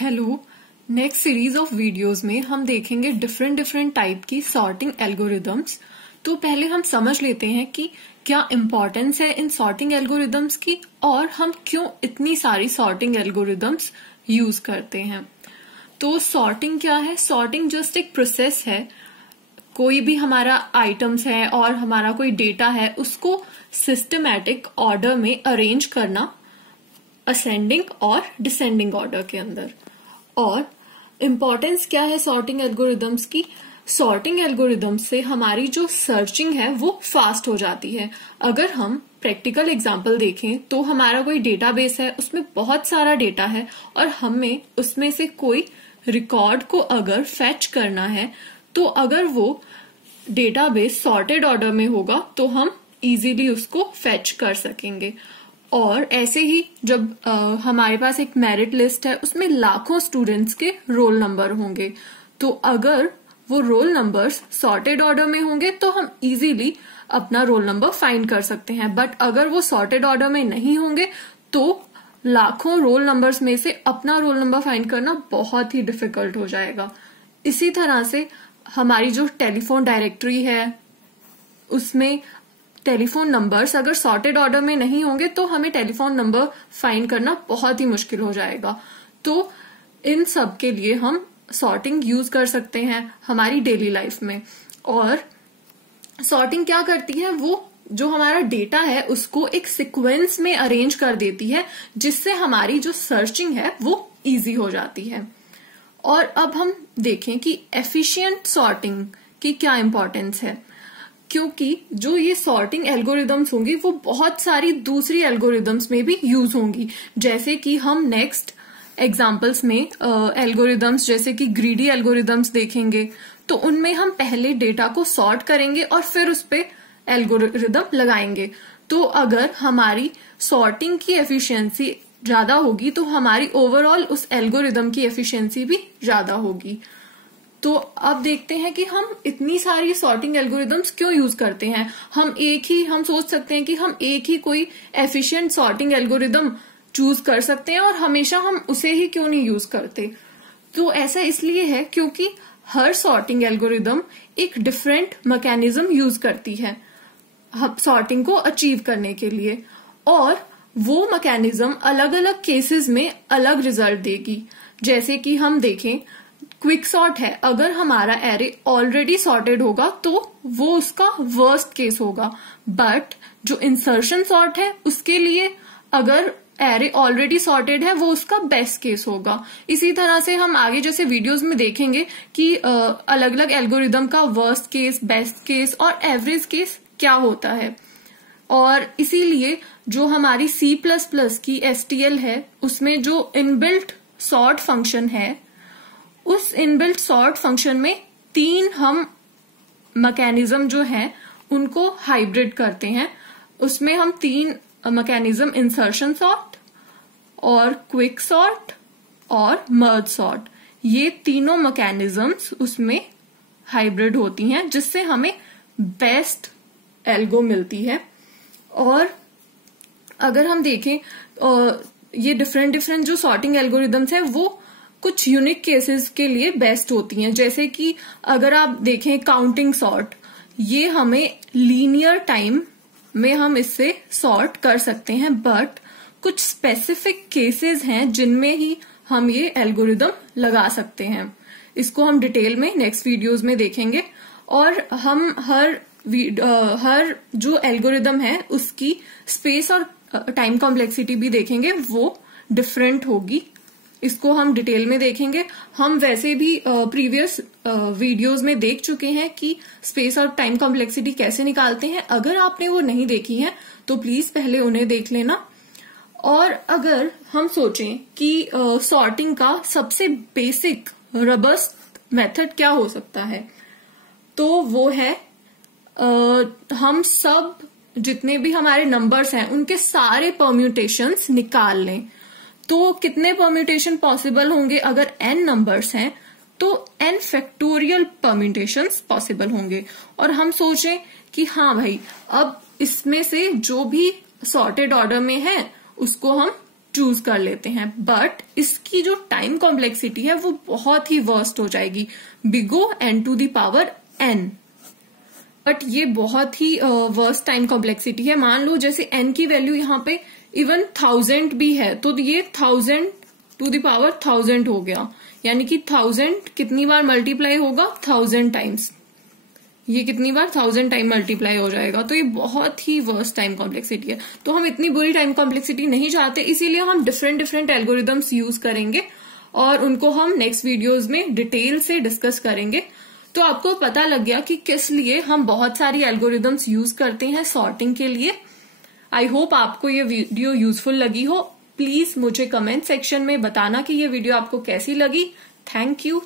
Hello. Next series of videos में हम देखेंगे डिफरेंट टाइप की सॉर्टिंग एल्गोरिदम्स। तो पहले हम समझ लेते हैं कि क्या इम्पोर्टेंस है इन सॉर्टिंग एल्गोरिदम्स की और हम क्यों इतनी सारी सॉर्टिंग एल्गोरिदम्स यूज करते हैं। तो सॉर्टिंग क्या है? सॉर्टिंग जस्ट एक प्रोसेस है। कोई भी हमारा आइटम्स है और हमारा कोई डेटा है, उसको सिस्टमैटिक ऑर्डर में अरेंज करना, असेंडिंग और डिसेंडिंग ऑर्डर के अंदर। और इम्पोर्टेंस क्या है सॉर्टिंग एल्गोरिदम्स की? सॉर्टिंग एल्गोरिदम्स से हमारी जो सर्चिंग है वो फास्ट हो जाती है। अगर हम प्रैक्टिकल एग्जांपल देखें तो हमारा कोई डेटाबेस है, उसमें बहुत सारा डेटा है और हमें उसमें से कोई रिकॉर्ड को अगर फेच करना है, तो अगर वो डेटाबेस सॉर्टेड ऑर्डर में होगा तो हम इजीली उसको फेच कर सकेंगे। और ऐसे ही जब हमारे पास एक मेरिट लिस्ट है, उसमें लाखों स्टूडेंट्स के रोल नंबर होंगे, तो अगर वो रोल नंबर्स सॉर्टेड ऑर्डर में होंगे तो हम इजीली अपना रोल नंबर फाइंड कर सकते हैं। बट अगर वो सॉर्टेड ऑर्डर में नहीं होंगे तो लाखों रोल नंबर्स में से अपना रोल नंबर फाइंड करना बहुत ही डिफिकल्ट हो जाएगा। इसी तरह से हमारी जो टेलीफोन डायरेक्टरी है, उसमें टेलीफोन नंबर्स अगर सॉर्टेड ऑर्डर में नहीं होंगे तो हमें टेलीफोन नंबर फाइंड करना बहुत ही मुश्किल हो जाएगा। तो इन सब के लिए हम सॉर्टिंग यूज कर सकते हैं हमारी डेली लाइफ में। और सॉर्टिंग क्या करती है? वो जो हमारा डेटा है उसको एक सीक्वेंस में अरेंज कर देती है, जिससे हमारी जो सर्चिंग है वो इजी हो जाती है। और अब हम देखें कि एफिशिएंट सॉर्टिंग की क्या इंपॉर्टेंस है, क्योंकि जो ये सॉर्टिंग एल्गोरिदम्स होंगी वो बहुत सारी दूसरी एल्गोरिदम्स में भी यूज होंगी। जैसे कि हम नेक्स्ट एग्जाम्पल्स में एल्गोरिदम्स जैसे कि ग्रीडी एल्गोरिदम्स देखेंगे, तो उनमें हम पहले डेटा को सॉर्ट करेंगे और फिर उस पे एल्गोरिदम लगाएंगे। तो अगर हमारी सॉर्टिंग की एफिशिएंसी ज्यादा होगी तो हमारी ओवरऑल उस एल्गोरिदम की एफिशिएंसी भी ज्यादा होगी। तो अब देखते हैं कि हम इतनी सारी सॉर्टिंग एल्गोरिदम्स क्यों यूज करते हैं। हम सोच सकते हैं कि हम एक ही कोई एफिशिएंट सॉर्टिंग एल्गोरिदम चूज कर सकते हैं और हमेशा हम उसे ही क्यों नहीं यूज करते। तो ऐसा इसलिए है क्योंकि हर सॉर्टिंग एल्गोरिदम एक डिफरेंट मैकेनिज्म यूज करती है सॉर्टिंग को अचीव करने के लिए, और वो मैकेनिज्म अलग अलग केसेस में अलग रिजल्ट देगी। जैसे कि हम देखें, क्विक सॉर्ट है, अगर हमारा एरे ऑलरेडी सॉर्टेड होगा तो वो उसका वर्स्ट केस होगा। बट जो इंसर्शन सॉर्ट है उसके लिए अगर एरे ऑलरेडी सॉर्टेड है वो उसका बेस्ट केस होगा। इसी तरह से हम आगे जैसे वीडियोस में देखेंगे कि अलग अलग एल्गोरिदम का वर्स्ट केस, बेस्ट केस और एवरेज केस क्या होता है। और इसीलिए जो हमारी C++ की STL है, उसमें जो इनबिल्ट सॉर्ट फंक्शन है, उस इनबिल्ट सॉर्ट फंक्शन में 3 हम मैकेनिज्म जो है उनको हाइब्रिड करते हैं। उसमें हम 3 मैकेनिज्म, इंसर्शन सॉर्ट और क्विक सॉर्ट और मर्ज सॉर्ट, ये तीनों मैकेनिज्म्स उसमें हाइब्रिड होती हैं, जिससे हमें बेस्ट एल्गो मिलती है। और अगर हम देखें ये डिफरेंट जो सॉर्टिंग एल्गोरिदम्स हैं वो कुछ यूनिक केसेस के लिए बेस्ट होती हैं। जैसे कि अगर आप देखें काउंटिंग सॉर्ट, ये हमें लीनियर टाइम में हम इससे सॉर्ट कर सकते हैं, बट कुछ स्पेसिफिक केसेस हैं जिनमें ही हम ये एल्गोरिदम लगा सकते हैं। इसको हम डिटेल में नेक्स्ट वीडियोस में देखेंगे। और हम हर जो एल्गोरिदम है उसकी स्पेस और टाइम कॉम्प्लेक्सिटी भी देखेंगे, वो डिफरेंट होगी। इसको हम डिटेल में देखेंगे। हम वैसे भी प्रीवियस वीडियोस में देख चुके हैं कि स्पेस और टाइम कॉम्प्लेक्सिटी कैसे निकालते हैं। अगर आपने वो नहीं देखी है तो प्लीज पहले उन्हें देख लेना। और अगर हम सोचें कि सॉर्टिंग का सबसे बेसिक रबस्ट मेथड क्या हो सकता है, तो वो है हम सब जितने भी हमारे नंबर्स हैं उनके सारे परम्यूटेशंस निकाल लें। तो कितने परम्यूटेशन पॉसिबल होंगे? अगर n नंबर्स हैं तो n फैक्टोरियल परम्यूटेशंस पॉसिबल होंगे। और हम सोचें कि हाँ भाई, अब इसमें से जो भी सॉर्टेड ऑर्डर में है उसको हम चूज कर लेते हैं, बट इसकी जो टाइम कॉम्प्लेक्सिटी है वो बहुत ही वर्स्ट हो जाएगी, big O n to the power n। But ये बहुत ही वर्स्ट टाइम कॉम्प्लेक्सिटी है। मान लो जैसे n की वैल्यू यहाँ पे इवन 1000 भी है, तो ये 1000 to the power 1000 हो गया, यानी कि 1000 कितनी बार मल्टीप्लाई होगा, 1000 टाइम्स। ये कितनी बार 1000 टाइम मल्टीप्लाई हो जाएगा। तो ये बहुत ही वर्स्ट टाइम कॉम्प्लेक्सिटी है। तो हम इतनी बुरी टाइम कॉम्प्लेक्सिटी नहीं चाहते, इसीलिए हम डिफरेंट एल्गोरिदम्स यूज करेंगे और उनको हम नेक्स्ट वीडियोज में डिटेल से डिस्कस करेंगे। तो आपको पता लग गया कि किस लिए हम बहुत सारी एल्गोरिदम्स यूज करते हैं सॉर्टिंग के लिए। आई होप आपको ये वीडियो यूजफुल लगी हो। प्लीज मुझे कमेंट सेक्शन में बताना कि ये वीडियो आपको कैसी लगी। Thank you.